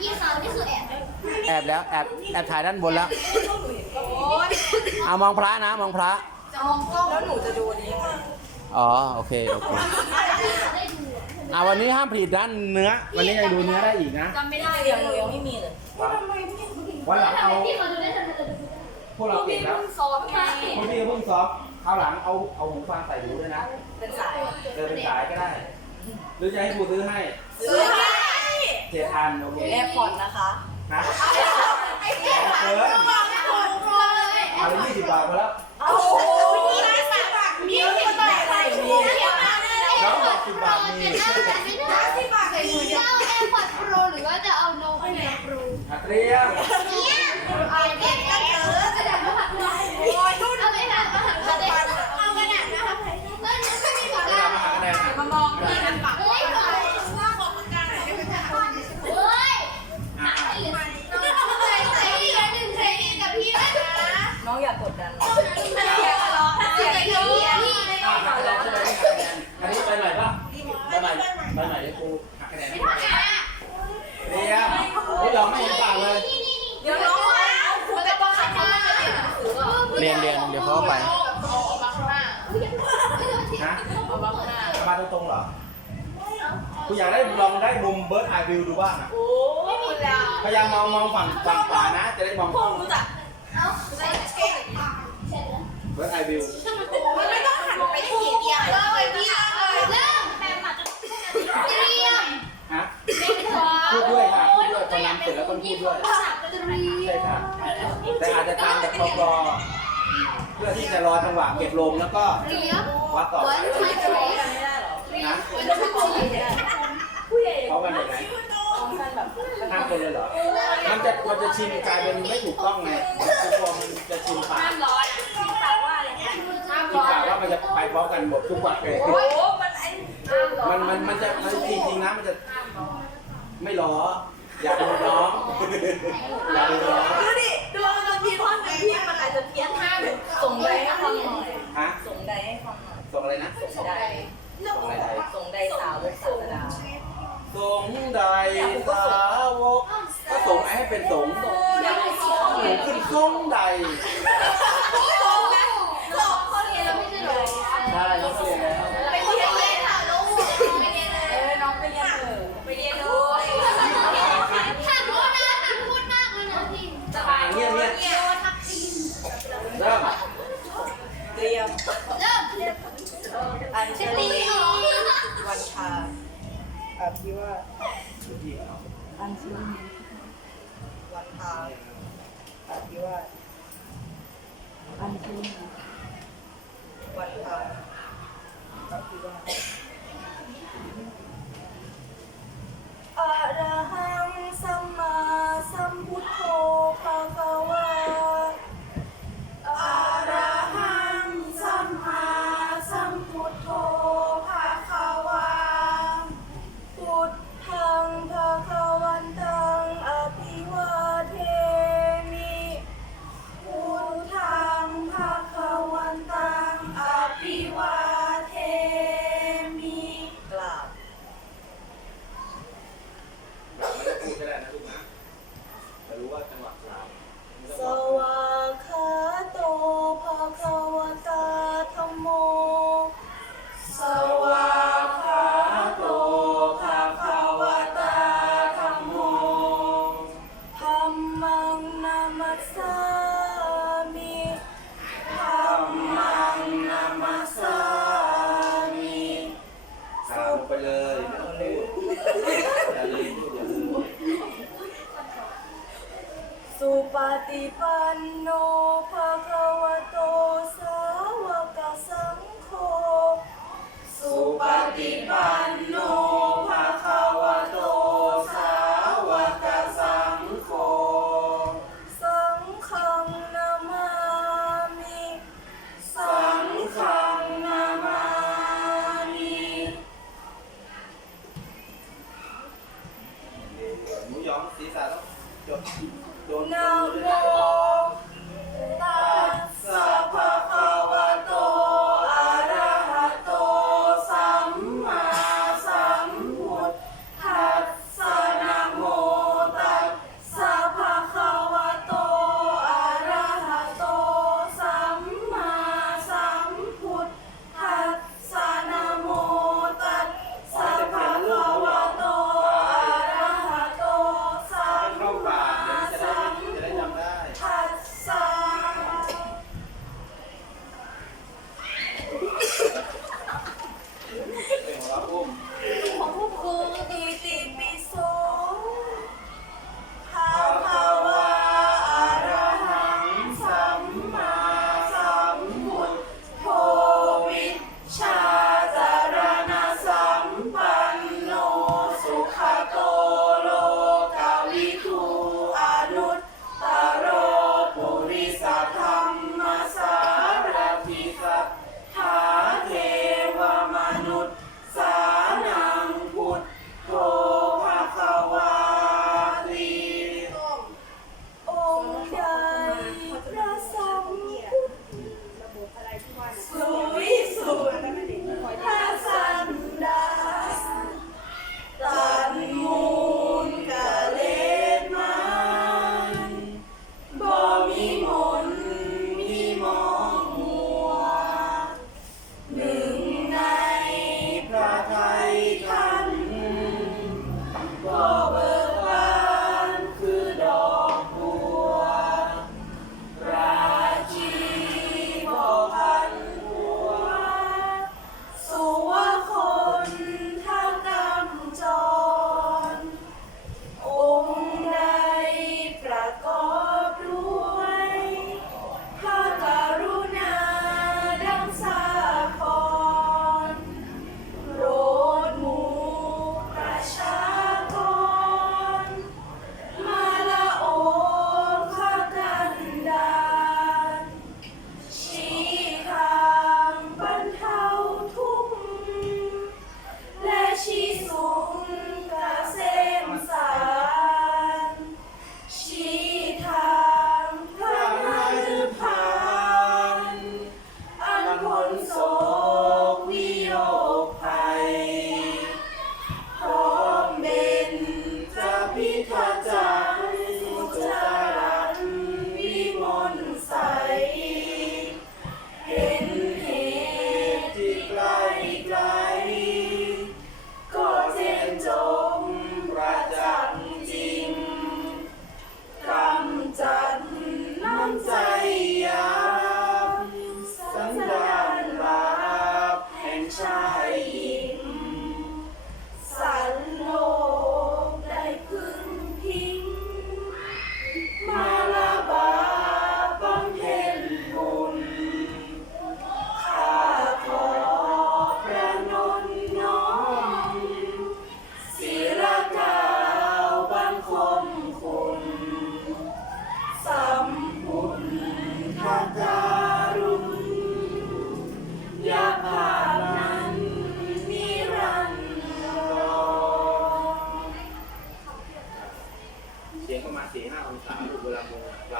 พี่เขานี่คือแอบแอบแล้วแอบแอบถ่ายด้านบนแล้วโอ้ยเอามองพระนะมองพระ จะมองกล้องแล้วหนูจะดูอันนี้ยังไงอ๋อโอเคโอเคอ่าวันนี้ห้ามผลิตด้านเนื้อ วันนี้ยังดูเนื้อได้อีกนะจำไม่ได้เสียงหนูยังไม่มีเลยวันหลังเอาพี่เขาดูได้ทันทีพวกเราเก่งแล้วซ้อมไงพวกพี่ก็เพิ่งซ้อมคราวหลังเอาเอาหูฟังใส่หูด้วยนะเป็นสายเดินเป็นสายก็ได้ หรือจะให้ครูซื้อให้ซื้อให้ เจ็ดอันโอเคแอร์พอร์ตนะคะนะเกินเอาไปยี่สิบบาทพอแล้วโอ้โหนี่ได้สายปากมีคนแต่อะไรมีน้องบอกสิบบาทมีสิบบาทใส่มือเดียวเอาแอร์พอร์ตโปรหรือว่าจะเอาโน้ตแอร์โปรอะเตรียมเนี่ยเคุณอยากได้ลองได้มุมเบิร์ดไอวิวดูบ้างอะ โอ้ไม่มีแล้ว พยายามมองมองฝั่งฝั่งขวานะ จะได้มองพกวล้กองรู้จักเอาใส่เก่งเบิร์ดไอวิวมันไม่ต้องหันไปที่เดียวเลยเดียวเลยเริ่มแบบมาจะเตรียมฮะเป็นขวาพูดด้วยค่ะพูดด้วยพอนำเสร็จแล้วต้องพูดด้วยเตรียใช่ค่ะแต่อาจจะตามแบบรอๆเพื่อที่จะรอจังหวะเก็บลมแล้วก็เตรียมวัดต่อวันไป ที่จะเตร้องรียกัมนไม่ได้หรอนะวันที่เตรียมผู้ใหญ่เขากันแบบไหนร้องกันแบบห้ามคนเลยเหรอ มันจะมันจะชินกลายเป็นไม่ถูกต้องไงทุกคนมันจะชินปากห้ามร้อนแต่ว่าอะไรนะห้ามชิร้นอนปากว่ามันจะไปพร้อมกันหมดทุกวันเลยโอ้โหมันไอ้ห้ามร้อนมันมันมันจะมันจริงๆนะมันจะ ไม่ล้อ อย่าดูน้องอย่าดูน้องดูดิดูบางทีท่อนหนึ่งพี่มันอาจจะเพี้ยนห้าส่งใดให้ฟังหน่อยฮะส่งใดให้ฟังหน่อยส่งอะไรนะส่งใด สงอะไรใดส่งใดสาวกศาสดาส่งใดสาวกก็สงให้เป็นสงฆ์อย่าไปคิดหนูขึ้นสงใด อั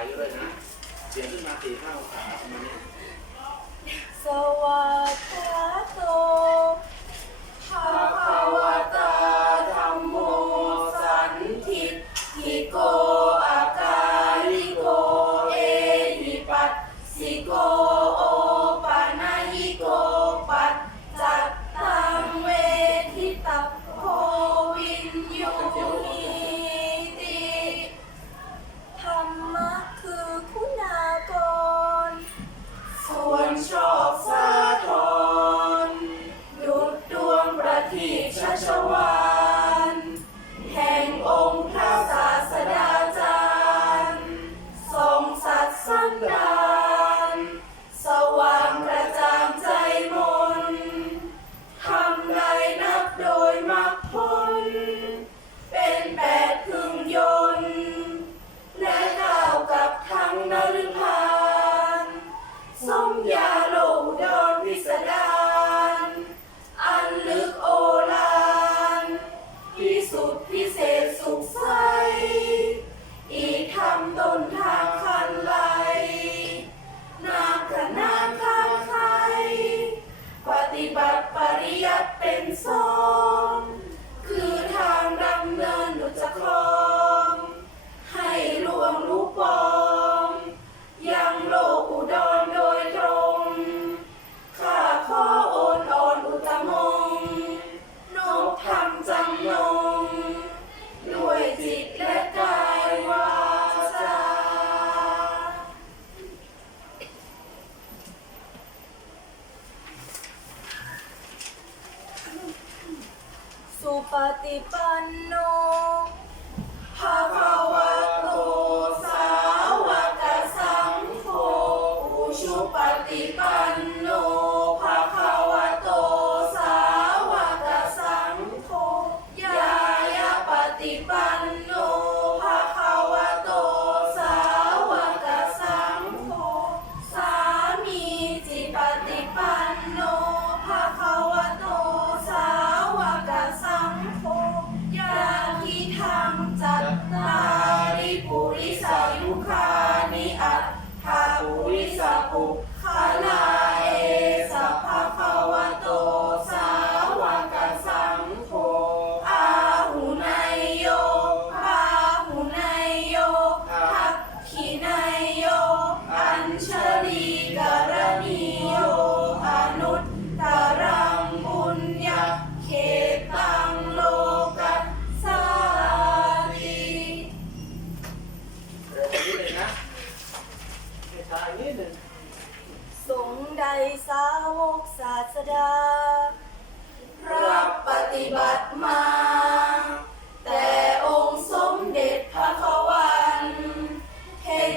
ได้วยนะเสียงขึ้นมาสี่ห้าอาประมาณนี้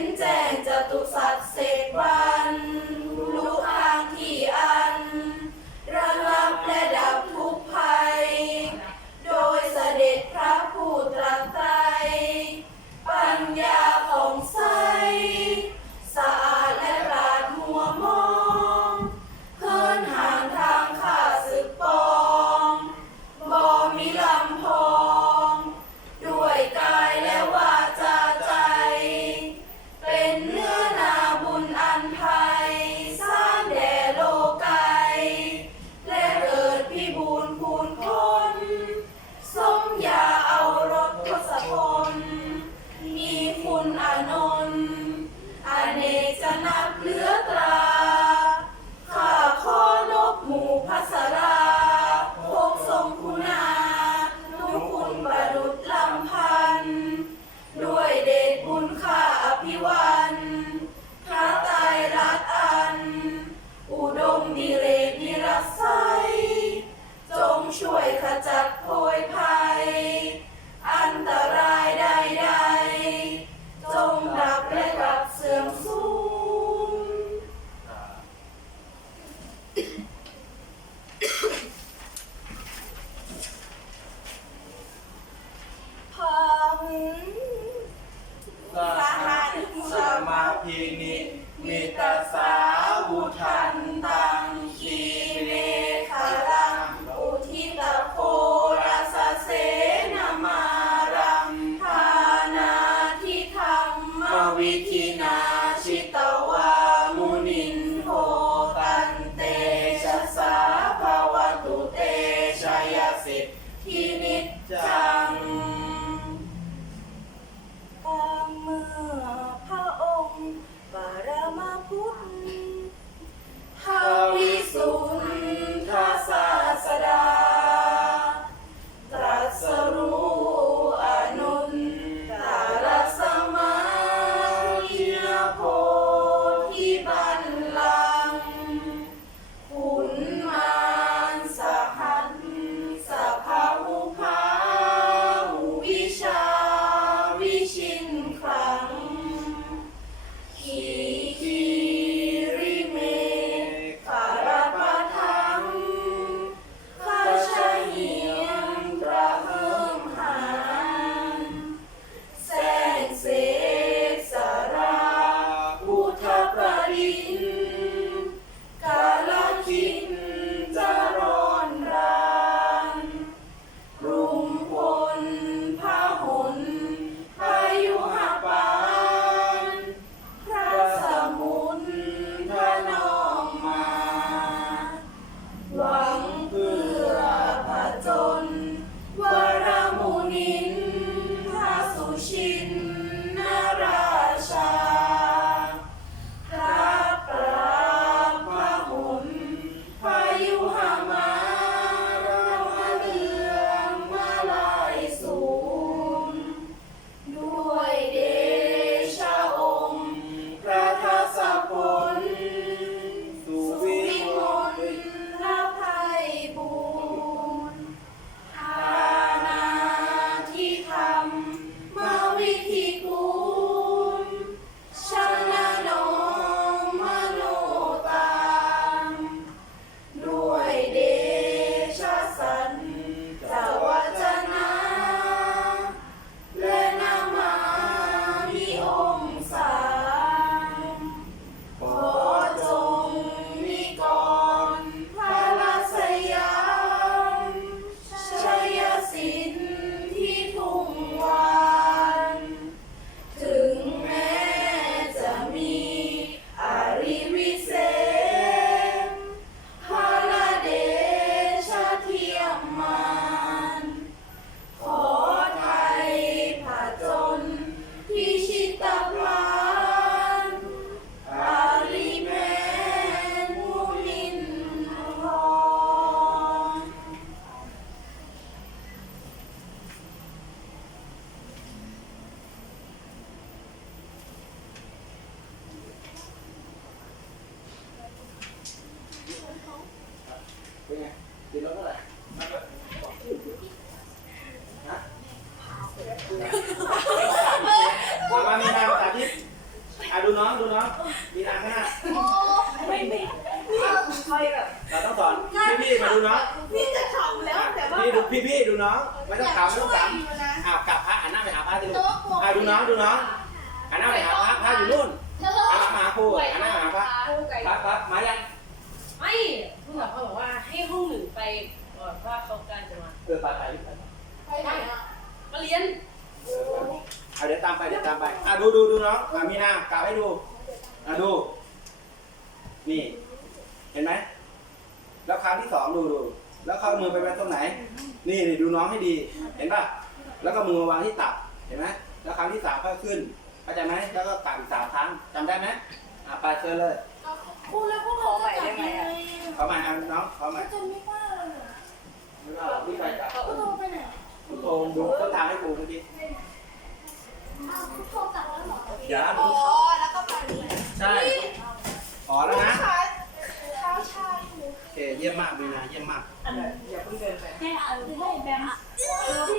นแจ้งจตุสัตว์สิ ดูน้องพี่จะขำแล้วแต่ว่าพี่ดูพี่พี่ๆดูน้องไม่ต้องขำไม่ต้องขำอ้าวกลับพระหันหน้าไปหาพระสิลูกอ้าวดูน้องดูน้องหันหน้าไปหาพระพระอยู่นู่นหันหน้ามาหาครูหันหน้ามาหาพระพระพระมายังไม่ผู้หลักเขาบอกว่าให้ห้องหนึ่งไปก่อนว่าเขาการจะมาเออไปไปไปไปไหนอะมาเรียนเอาเดี๋ยวตามไปเดี๋ยวตามไปอะดูดูดูน้องอะมีนากลับให้ดูอะดูนี่เห็นไหม แล้วครั้งที่สองดูดูแล้วเข้ามือไปไว้ตรงไหน นี่นี่ดูน้องให้ดี เห็นป่ะ แล้วก็มือมาวางที่ตับ เห็นไหมแล้วครั้งที่สามก็ขึ้นเข้าใจไหมแล้วก็กลับอีกสามครั้งจำได้ไหมอะไปเชิญเลยพูดแล้วพวกเราจะจับยังไงอะเขามาเอาน้องเขามาจะไม่กล้าเลยอะไม่ว่าหรอกพี่ไปจับพวกเราไปไหนคุณโตงดูต้นทางให้กูเมื่อกี้อ้าวพวกเรากลับแล้วเหรออย่าอ๋ดูอแล้วก็มานี้ใช่ อ๋อแล้วนะขาเท้าชาโอ เคเยี่ยมมากมีนาเยี่ยมมากอันนั้นอย่าเพิ่งเดินไป ให้เอาให้แบม